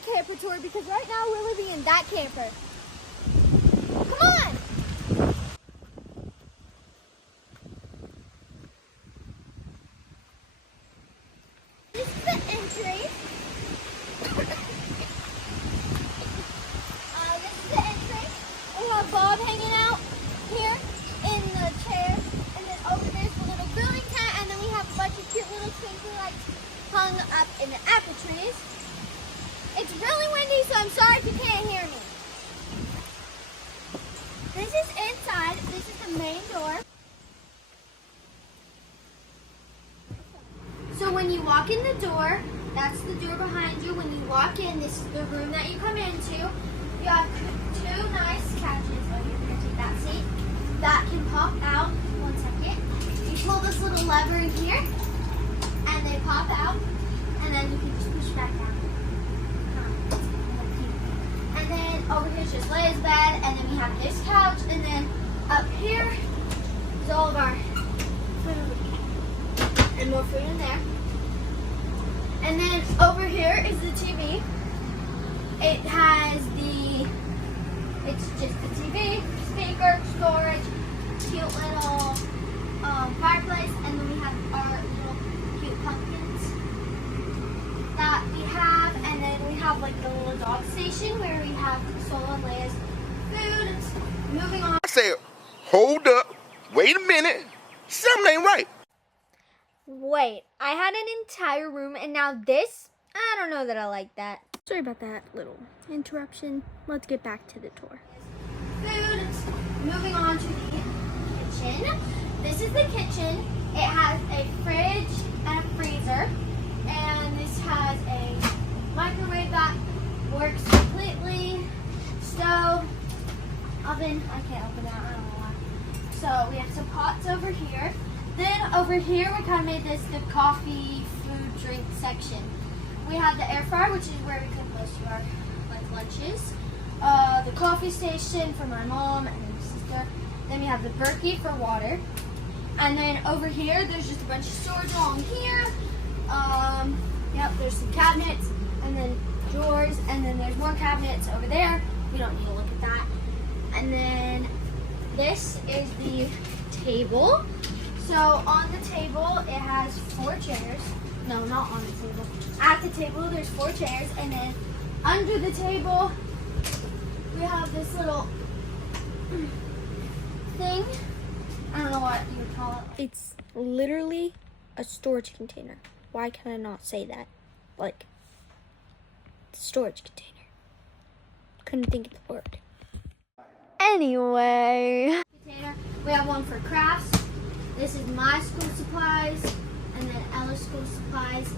camper tour because right now we're living in that camper. Come on! This is the entry. This is the entry. We have Bob hanging out here in the chair. And then over there's the little grilling tent. And then we have a bunch of cute little twinkly lights hung up in the apple trees. It's really windy, so I'm sorry if you can't hear me. This is inside. This is the main door. So when you walk in the door, that's the door behind you. When you walk in, this is the room that you come into. You have two nice couches. Oh, you're going to take that seat. That can pop out. 1 second. You pull this little lever in here, and they pop out, and then you can just push it back down. And then over here is just Leia's bed, and then we have this couch, and then up here is all of our food. And more food in there. And then over here is the TV. It has it's just the TV, speaker, storage, cute little fireplace, and then we have our little cute pumpkins that we have, and then we have like the little dog station where we have Solo and Leia's food. Moving on. I said, hold up, wait a minute, something ain't right. Wait, I had an entire room and now this? I don't know that I like that. Sorry about that little interruption. Let's get back to the tour. Food. Moving on to the kitchen. This is the kitchen. It has a fridge and a freezer. And this has a microwave that works completely. Stove. Oven. I can't open that. I don't know why. So we have some pots over here. Then over here we kind of made this the coffee, food, drink section. We have the air fryer, which is where we cook most of our lunches. The coffee station for my mom and my sister. Then we have the Berkey for water. And then over here there's just a bunch of storage along here. Yep, there's some cabinets and then drawers, and then there's more cabinets over there. We don't need to look at that. And then this is the table. So on the table, it has 4 chairs. No, not on the table. At the table, there's 4 chairs. And then under the table, we have this little thing. I don't know what you would call it. It's literally a storage container. Why can I not say that? Like, storage container. Couldn't think of the word. Anyway. We have one for crafts. This is my school supplies, and then Ella's school supplies.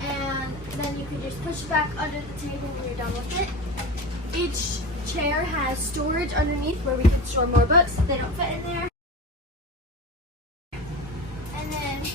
And then you can just push it back under the table when you're done with it. Each chair has storage underneath where we can store more books if they don't fit in there. And then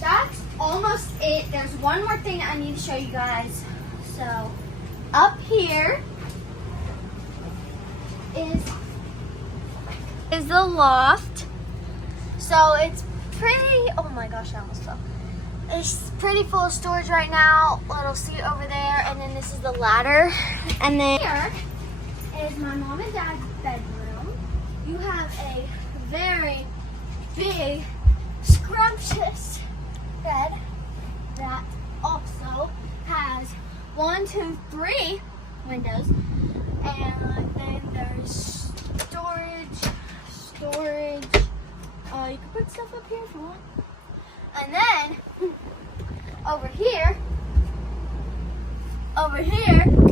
that's almost it. There's one more thing I need to show you guys. So up here is the loft. So it's pretty, oh my gosh, I almost fell. It's pretty full of storage right now. Little seat over there, and then this is the ladder. And then here is my mom and dad's bedroom. You have a very big, scrumptious bed that also has 1, 2, 3 windows. And then there's storage. You can put stuff up here if you want. And then over here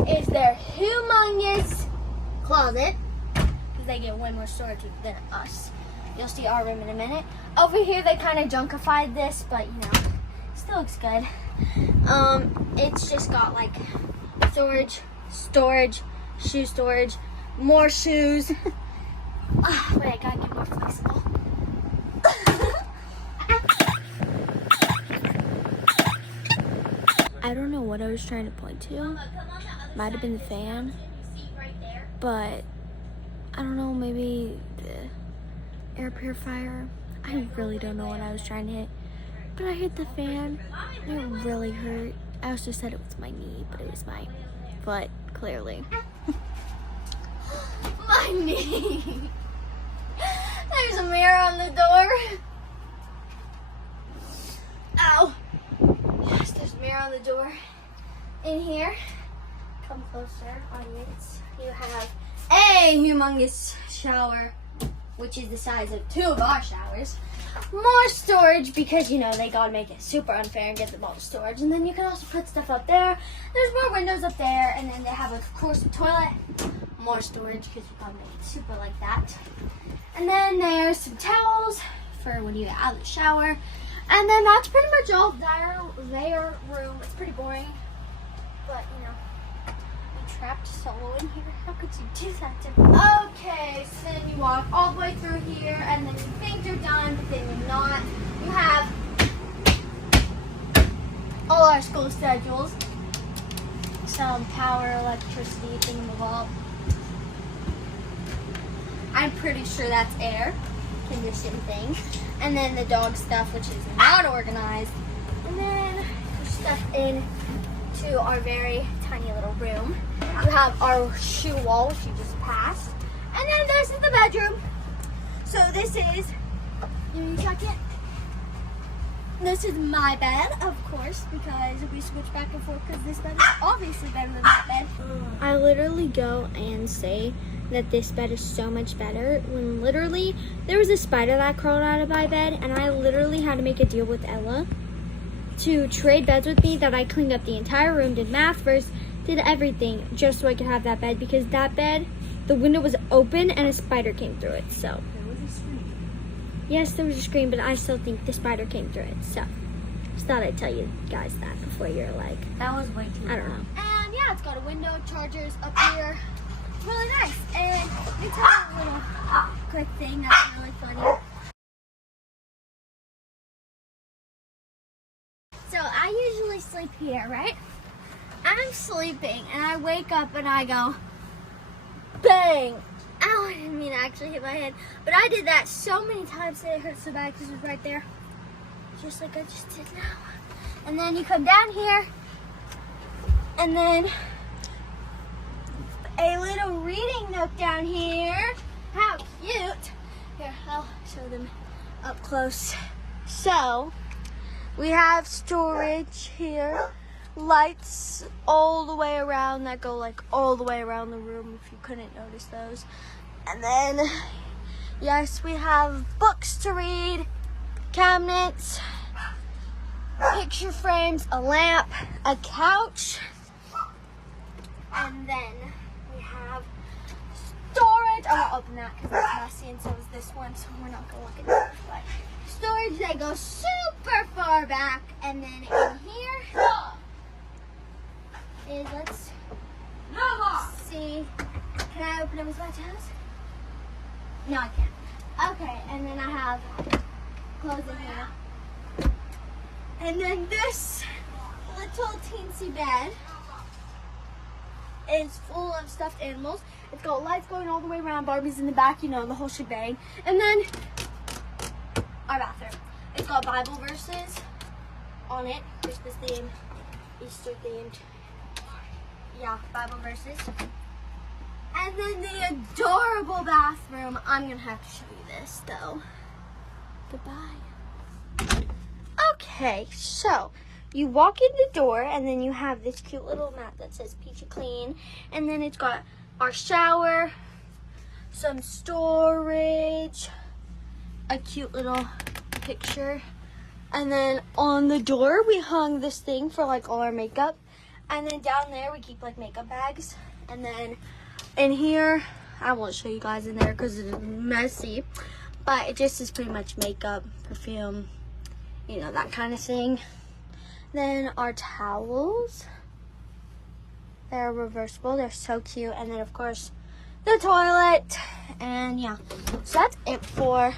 is their humongous closet, because they get way more storage than us. You'll see our room in a minute. Over here they kind of junkified this, but you know, it still looks good. It's just got like storage, shoe storage, more shoes. Wait, I gotta get more flexible. I don't know what I was trying to point to. Might have been the fan, but I don't know, maybe the air purifier. I really don't know what I was trying to hit, but I hit the fan and it really hurt. I also said it was my knee, but it was my foot, clearly. My knee. There's a mirror on the door. Ow. Yes, there's a mirror on the door. In here, come closer, audience. You have a humongous shower, which is the size of 2 of our showers. More storage because, you know, they gotta make it super unfair and get them all the storage. And then you can also put stuff up there. There's more windows up there. And then they have, of course, a toilet. More storage because you gotta make it super like that. And then there's some towels for when you get out of the shower. And then that's pretty much all their room. It's pretty boring. But, you know, we trapped solo in here. How could you do that to me? Okay, so then you walk all the way through here, and then you think you're done, but then you're not. You have all our school schedules. Some power, electricity, thingamabob. I'm pretty sure that's air conditioning thing. And then the dog stuff, which is not organized. And then push stuff in to our very tiny little room. You have our shoe wall, which you just passed. And then this is the bedroom. So this is, give me a second. This is my bed, of course, because we switch back and forth because this bed is obviously better than that bed. I literally go and say that this bed is so much better when literally there was a spider that crawled out of my bed, and I literally had to make a deal with Ella to trade beds with me, that I cleaned up the entire room, did math first, did everything just so I could have that bed, because that bed, the window was open and a spider came through it. So There was a screen. yes, there was a screen, but I still think the spider came through it. So just thought I'd tell you guys that before you're like, That was way too I don't know. And yeah, it's got a window, chargers up here. It's really nice. And let me tell you a little quick thing that's really funny. So I usually sleep here, right? I'm sleeping and I wake up and I go, bang! Ow, I didn't mean to actually hit my head. But I did that so many times that it hurt so bad because it was right there. Just like I just did now. And then you come down here and then a little reading nook down here. How cute. Here, I'll show them up close. So, we have storage here. Lights all the way around that go like all the way around the room if you couldn't notice those. And then, yes, we have books to read, cabinets, picture frames, a lamp, a couch, and then we have storage. I won't open that because it's messy, and so is this one, so we're not going to look at that. But storage that goes super far back, and then in here is, let's see, can I open it with my toes? No, I can't. Okay, and then I have clothes in here. And then this little teensy bed is full of stuffed animals. It's got lights going all the way around, Barbies in the back, you know, the whole shebang. And then our bathroom. It's got Bible verses on it, Christmas themed, Easter themed. Yeah, Bible verses. And then the adorable bathroom. I'm going to have to show you this, though. Goodbye. Okay, so you walk in the door, and then you have this cute little mat that says Peachy Clean. And then it's got our shower, some storage, a cute little picture. And then on the door, we hung this thing for like all our makeup. And then down there, we keep like makeup bags. And then in here, I won't show you guys in there because it's messy. But it just is pretty much makeup, perfume, you know, that kind of thing. Then our towels. They're reversible. They're so cute. And then, of course, the toilet. And, yeah. So that's it for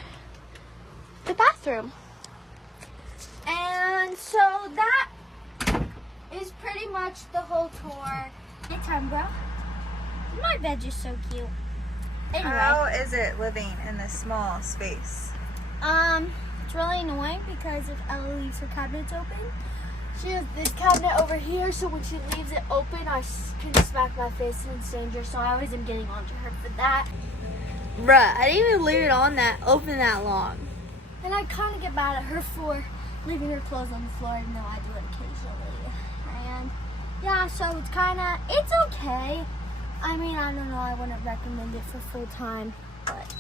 the bathroom. And so that is pretty much the whole tour. Good time, bro. My bed's just so cute. Anyway. How is it living in this small space? It's really annoying because if Ella leaves her cabinets open, She has this cabinet over here, so when she leaves it open, I can smack my face in danger. So I always am getting onto her for that. Bruh, I didn't even leave it open that long. And I kind of get mad at her for leaving her clothes on the floor, even though I do it occasionally. And yeah, so it's okay. I mean, I don't know, I wouldn't recommend it for full time, but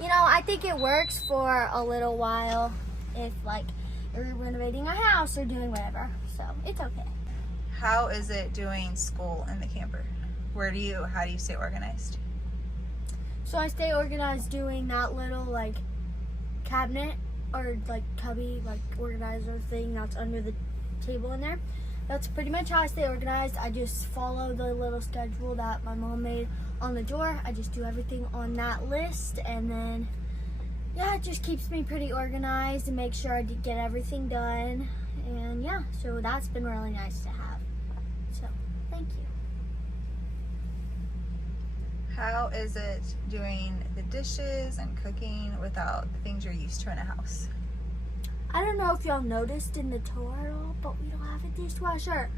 I think it works for a little while if like you're renovating a house or doing whatever. So it's okay. How is it doing school in the camper? How do you stay organized? So I stay organized doing that little like cabinet or like cubby, like organizer thing that's under the table in there. That's pretty much how I stay organized. I just follow the little schedule that my mom made on the door. I just do everything on that list, and then yeah, it just keeps me pretty organized and make sure I get everything done. And yeah, so that's been really nice to have. So thank you. How is it doing the dishes and cooking without the things you're used to in a house? I don't know if y'all noticed in the tour at all, but we don't have a dishwasher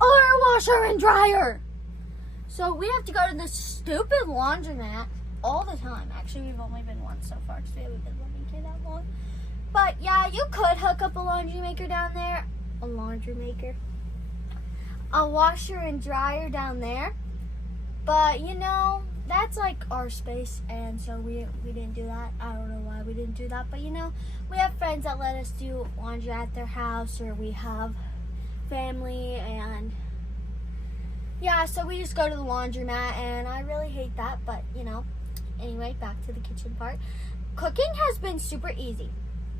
or a washer and dryer. So we have to go to this stupid laundromat all the time. Actually, we've only been once so far because we haven't been living here that long. But yeah, you could hook up a laundry maker down there. A laundry maker. A washer and dryer down there. But that's like our space, and so we didn't do that. I don't know why we didn't do that, but we have friends that let us do laundry at their house, or we have family, and yeah, so we just go to the laundromat, and I really hate that, but anyway, back to the kitchen part. Cooking has been super easy.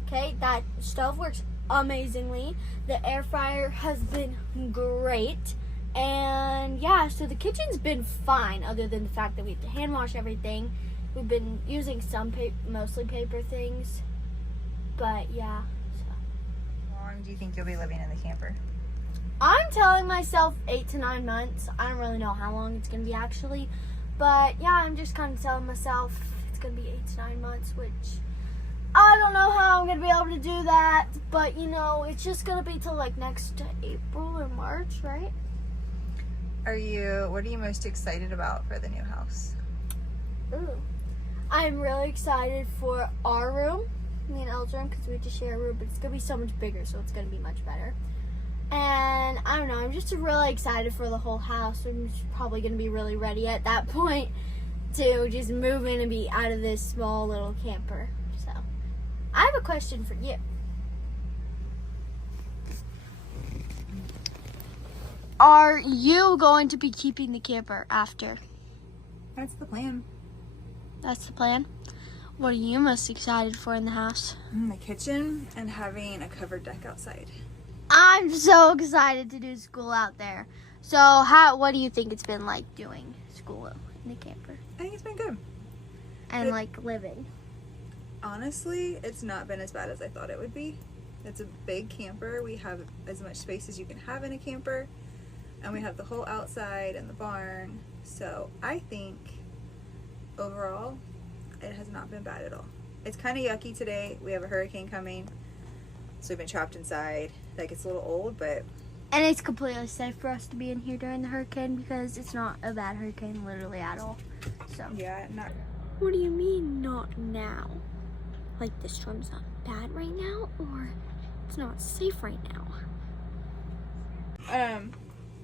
Okay, that stove works amazingly. The air fryer has been great. And yeah, so the kitchen's been fine, other than the fact that we have to hand wash everything. We've been using mostly paper things, but yeah. So. How long do you think you'll be living in the camper? I'm telling myself 8 to 9 months. I don't really know how long it's gonna be actually, but yeah, I'm just kind of telling myself it's gonna be 8 to 9 months, which I don't know how I'm gonna be able to do that, but it's just gonna be till like next April or March, right? What are you most excited about for the new house? Ooh. I'm really excited for our room, me and Elle's room, because we just share a room, but it's going to be so much bigger, so it's going to be much better. And I don't know, I'm just really excited for the whole house. I'm probably going to be really ready at that point to just move in and be out of this small little camper. So, I have a question for you. Are you going to be keeping the camper after? That's the plan. That's the plan? What are you most excited for in the house? The kitchen and having a covered deck outside. I'm so excited to do school out there. So what do you think it's been like doing school in the camper? I think it's been good. And like living? Honestly, it's not been as bad as I thought it would be. It's a big camper. We have as much space as you can have in a camper. And we have the whole outside and the barn. So I think overall, it has not been bad at all. It's kind of yucky today. We have a hurricane coming. So we've been trapped inside. Like, it's a little old, but... And it's completely safe for us to be in here during the hurricane because it's not a bad hurricane literally at all. So yeah, not... What do you mean not now? Like the storm's not bad right now, or it's not safe right now?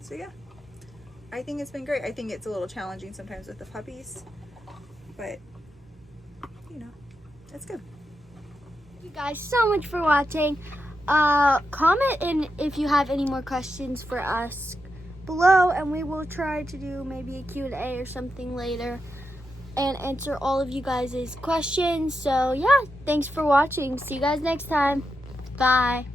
So yeah, I think it's been great. I think it's a little challenging sometimes with the puppies, but it's good. Thank you guys so much for watching. Comment in if you have any more questions for us below, and we will try to do maybe a Q&A or something later and answer all of you guys' questions. So yeah, thanks for watching. See you guys next time. Bye.